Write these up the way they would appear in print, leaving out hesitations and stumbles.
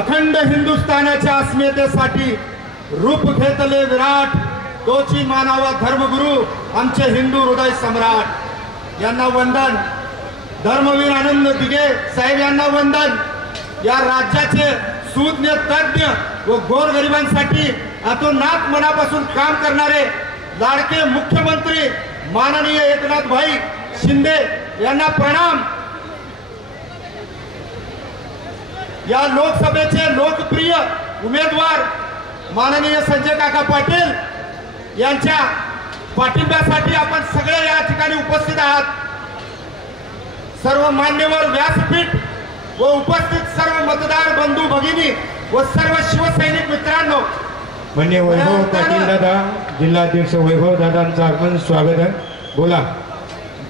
अखंड हिंदुस्थानाच्या अस्मितेसाठी रूप घेतले विराट, तोची मानावा धर्मगुरु आमचे हिंदू हृदय सम्राट यांना वंदन। धर्मवीर आनंद दिघे साहेब यांना वंदन। या राज्याचे सुज्ञ तज्ञ व गोरगरिबांसाठी अतोनात मनापासून काम करणारे लाडके मुख्यमंत्री माननीय एकनाथ भाई शिंदे यांना प्रणाम। या लोकसभेचे लोकप्रिय उमेदवार माननीय संजय काका पाटील यांच्या पाठिंब्यासाठी आपण सगळे या ठिकाणी उपस्थित आहात। सर्व मान्यवर व्यासपीठ व उपस्थित सर्व मतदार बंधू भगिनी व सर्व शिवसैनिक मित्रांनो, माननीय वैभव पाटील दादा, जिल्हाध्यक्ष वैभव दादांचं आगमन स्वागत आहे। बोला।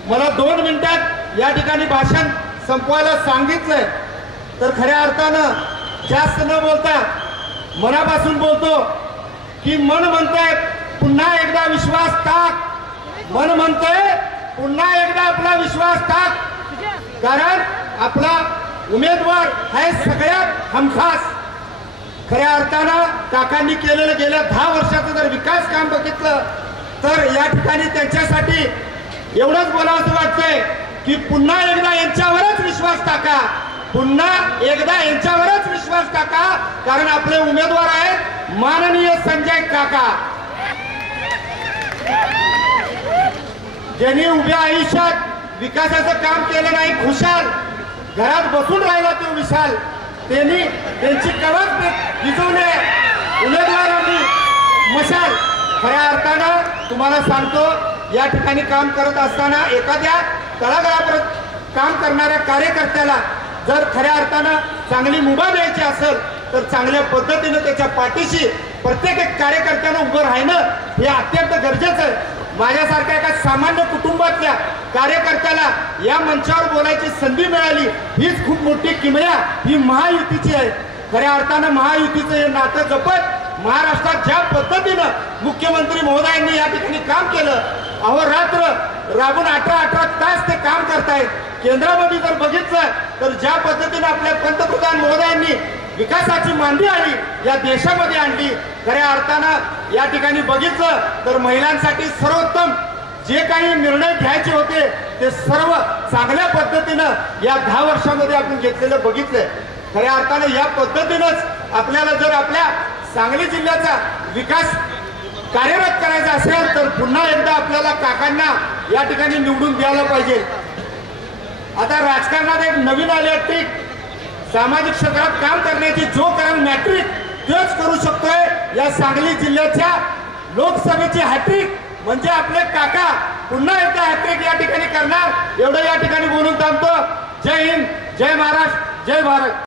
मला 2 मिनिटात या ठिकाणी भाषण संपवायला सांगितलंय, तर खऱ्या अर्थानं जास्त न बोलता मनापासून बोलतो की मन म्हणतंय पुन्हा एकदा विश्वास टाक। मन म्हणतंय पुन्हा एकदा आपला विश्वास टाक, कारण आपला उमेदवार आहे सगळ्यात हमखास। खऱ्या अर्थानं काकांनी केलेलं गेल्या 10 वर्षाचं जर विकास काम बघितलं तर या ठिकाणी त्यांच्यासाठी एवढंच बोलावंसं वाटतंय की पुन्हा एकदा यांच्यावरच विश्वास टाका, पुन्हा एकदा यांच्यावरच विश्वास टाका, कारण आपले उमेदवार आहेत माननीय संजय काका, ज्यांनी उभ्या आयुष्यात विकासाचं काम केलं नाही, खुशाल घरात बसून राहिला तो विशाल, त्यांची कवच विजवणे उमेदवारांनी मशाल। खऱ्या अर्थानं तुम्हाला सांगतो, या ठिकाणी काम करत असताना एखाद्या तळागाळापर्यंत काम करणाऱ्या कार्यकर्त्याला जर खऱ्या अर्थानं चांगली मुभा द्यायची असेल तर चांगल्या पद्धतीनं त्याच्या पाठीशी प्रत्येक एक कार्यकर्त्यानं उभं राहणं हे अत्यंत गरजेचं आहे। माझ्यासारख्या एका सामान्य कुटुंबातल्या कार्यकर्त्याला या मंचावर बोलायची संधी मिळाली, हीच खूप मोठी किमया ही महायुतीची आहे। खऱ्या अर्थानं महायुतीचं हे नातं जपत महाराष्ट्रात ज्या पद्धतीनं मुख्यमंत्री महोदयांनी या ठिकाणी काम केलं, अहोरात्र राबून 18 तास ते काम करतायत। केंद्रामध्ये जर बघितलं तर ज्या पद्धतीनं आपल्या पंतप्रधान महोदयांनी विकासाची मांडी आली या देशामध्ये आणली, खऱ्या अर्थानं या ठिकाणी बघितलं तर महिलांसाठी सर्वोत्तम जे काही निर्णय घ्यायचे होते ते सर्व चांगल्या पद्धतीनं या 10 वर्षामध्ये आपण घेतलेलं बघितलंय। खऱ्या अर्थानं या पद्धतीनंच आपल्याला जर आपल्या सांगली जिल्ह्याचा विकास कार्यरत करायचा असेल तर पुन्हा एकदा आपल्याला काकांना या ठिकाणी निवडून द्यायला पाहिजे। आता राजकारणात एक नवीन आले ट्रिक, सामाजिक क्षेत्रात काम करण्याची जो करेल मॅट्रिक तेच करू शकतोय या सांगली जिल्ह्याच्या लोकसभेची हॅट्रिक म्हणजे आपले काका पुन्हा एकदा हॅट्रिक या ठिकाणी करणार, एवढं या ठिकाणी बोलून थांबतो। जय हिंद, जय महाराष्ट्र, जय भारत।